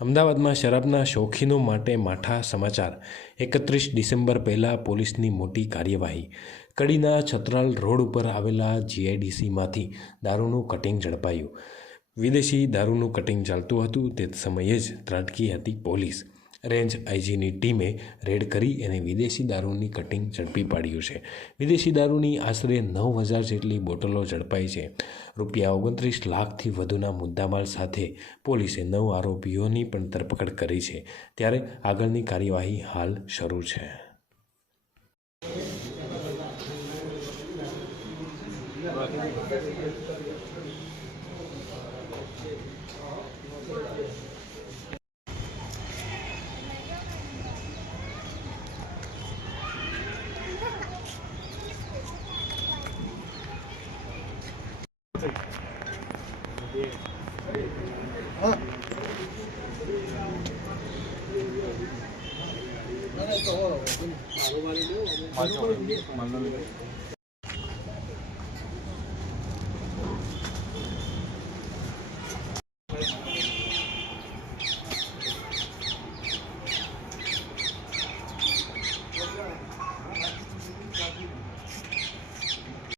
અમદાવાદમાં શરાબના શોખીનો માટે માઠા સમાચાર। 31 ડિસેમ્બર પહેલાં પોલીસની મોટી કાર્યવાહી। કડીના છત્રાલ રોડ ઉપર આવેલા જીઆઈડીસીમાંથી દારૂનું કટિંગ ઝડપાયું। વિદેશી દારૂનું કટિંગ ચાલતું હતું તે સમયે જ ત્રાટકી હતી પોલીસ। રેન્જ આઈજીની ટીમે રેડ કરી અને વિદેશી દારૂની કટિંગ ઝડપી પાડ્યું છે। વિદેશી દારૂની આશરે 9,000 જેટલી બોટલો ઝડપાઈ છે। રૂપિયા 29 લાખથી વધુના મુદ્દામાલ સાથે પોલીસે 9 આરોપીઓની પણ ધરપકડ કરી છે। ત્યારે આગળની કાર્યવાહી હાલ શરૂ છે।